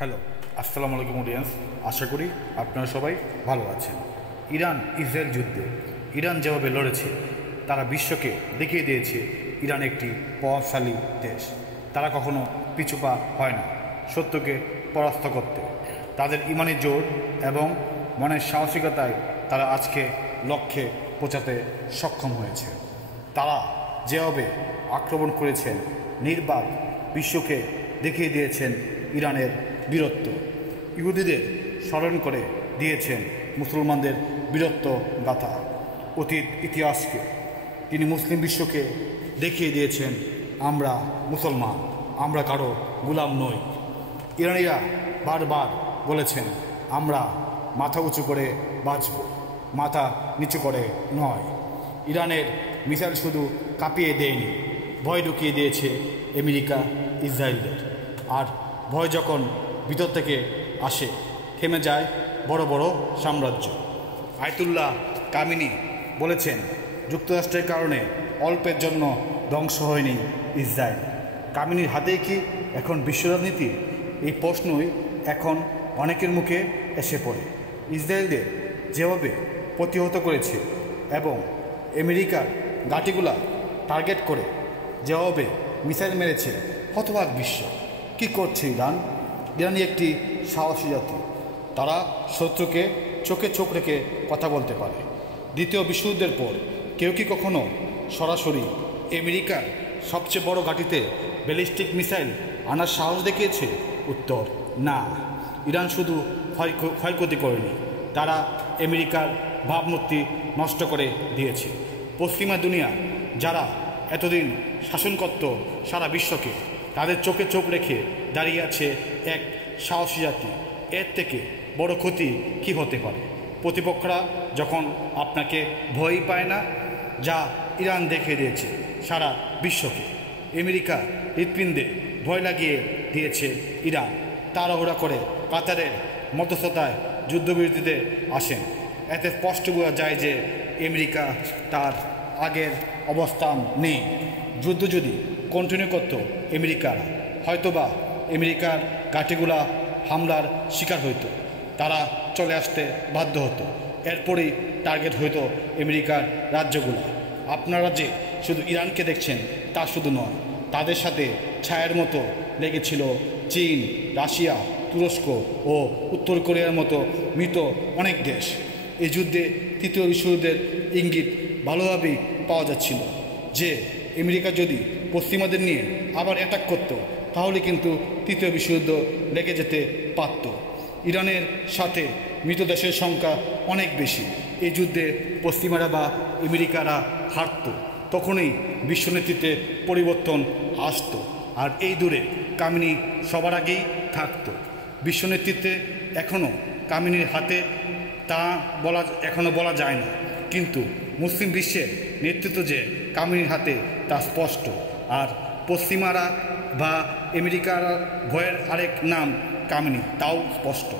Hello, আসসালামু আলাইকুম audience. আশা করি আপনারা সবাই ভালো আছেন। ইরান ইসরায়েল যুদ্ধে ইরান যেভাবে লড়েছে তারা বিশ্বকে দেখিয়ে দিয়েছে ইরান একটি প্রভাবশালী দেশ। তারা কখনো পিছুপা হয় না সত্যকে পরাস্ত করতে। তাদের ইমানি জোর এবং মনের সাহসিকতায় তারা আজকে লক্ষ্যে পৌঁছাতে সক্ষম হয়েছে। তারা যেভাবে আক্রমণ করেছেন নির্বাক বিশ্বকে দেখিয়ে দিয়েছেন ইরানের বীরত্ব। ইহুদিদের স্মরণ করে দিয়েছেন মুসলমানদের বীরত্ব গাথা, অতীত ইতিহাসকে। তিনি মুসলিম বিশ্বকে দেখিয়ে দিয়েছেন আমরা মুসলমান, আমরা কারো গোলাম নই। ইরানিরা বারবার বলেছেন আমরা মাথা উঁচু করে বাঁচব, মাথা নিচু করে নয়। ইরানের মিসাইল শুধু কাঁপিয়ে দেয়নি, ভয় ঢুকিয়ে দিয়েছে আমেরিকা ইসরায়েলদের। আর ভয় যখন ভিতর থেকে আসে থেমে যায় বড় বড় সাম্রাজ্য। আয়াতুল্লাহ কামিনী বলেছেন যুক্তরাষ্ট্রের কারণে অল্পের জন্য ধ্বংস হয়নি ইসরায়েল। কামিনীর হাতেই কি এখন বিশ্ব রাজনীতি? এই প্রশ্নই এখন অনেকের মুখে এসে পড়ে। ইসরায়েলদের যেভাবে প্রতিহত করেছে এবং আমেরিকার ঘাঁটিগুলা টার্গেট করে যেভাবে মিসাইল মেরেছে, হতবাক বিশ্ব। কী করছে ইরান? ইরানি একটি সাহসী জাতি। তারা শত্রুকে চোখে চোখ রেখে কথা বলতে পারে। দ্বিতীয় বিশ্বযুদ্ধের পর কেউ কি কখনো সরাসরি আমেরিকার সবচেয়ে বড় ঘাঁটিতে ব্যালিস্টিক মিসাইল আনার সাহস দেখিয়েছে? উত্তর না। ইরান শুধু ক্ষয়ক্ষতি করেনি, তারা আমেরিকার ভাবমূর্তি নষ্ট করে দিয়েছে। পশ্চিমা দুনিয়া যারা এতদিন শাসন করত সারা বিশ্বকে, তাদের চোখে চোখ রেখে দাঁড়িয়ে আছে এক সাহসী জাতি। এর থেকে বড় ক্ষতি কি হতে পারে? প্রতিপক্ষরা যখন আপনাকে ভয়ই পায় না, যা ইরান দেখিয়ে দিয়েছে সারা বিশ্বকে। আমেরিকা হৃৎপিণ্ডে ভয় লাগিয়ে দিয়েছে ইরান। তাড়াহুড়া করে কাতারের মধ্যস্থতায় যুদ্ধবিরতিতে আসেন। এতে স্পষ্ট বোঝা যায় যে আমেরিকা তার আগের অবস্থান নেই। যুদ্ধ যদি কন্টিনিউ করত আমেরিকার, হয়তোবা আমেরিকার ঘাঁটিগুলা হামলার শিকার হইতো, তারা চলে আসতে বাধ্য হতো। এরপরেই টার্গেট হইতো আমেরিকার রাজ্যগুলো। আপনারা যে শুধু ইরানকে দেখছেন তা শুধু নয়, তাদের সাথে ছায়ার মতো লেগেছিল চীন, রাশিয়া, তুরস্ক ও উত্তর কোরিয়ার মতো মৃত অনেক দেশ। এই যুদ্ধে তৃতীয় বিশ্বযুদ্ধের ইঙ্গিত ভালোভাবেই পাওয়া যাচ্ছিল যে আমেরিকা যদি পশ্চিমাদের নিয়ে আবার অ্যাটাক করত, তাহলে কিন্তু তৃতীয় বিশ্বযুদ্ধ লেগে যেতে পারত। ইরানের সাথে মৃত দেশের সংখ্যা অনেক বেশি। এই যুদ্ধে পশ্চিমারা বা আমেরিকারা হারত, তখনই বিশ্ব নেতৃত্বে পরিবর্তন আসত। আর এই দূরে কামিনী সবার আগেই থাকত। বিশ্ব নেতৃত্বে এখনও কামিনীর হাতে তা এখনও বলা যায় না, কিন্তু মুসলিম বিশ্বের নেতৃত্ব যে কামিনীর হাতে তা স্পষ্ট। আর পশ্চিমারা বা আমেরিকার ভয়ের আরেক নাম কামিনী, তাও স্পষ্ট।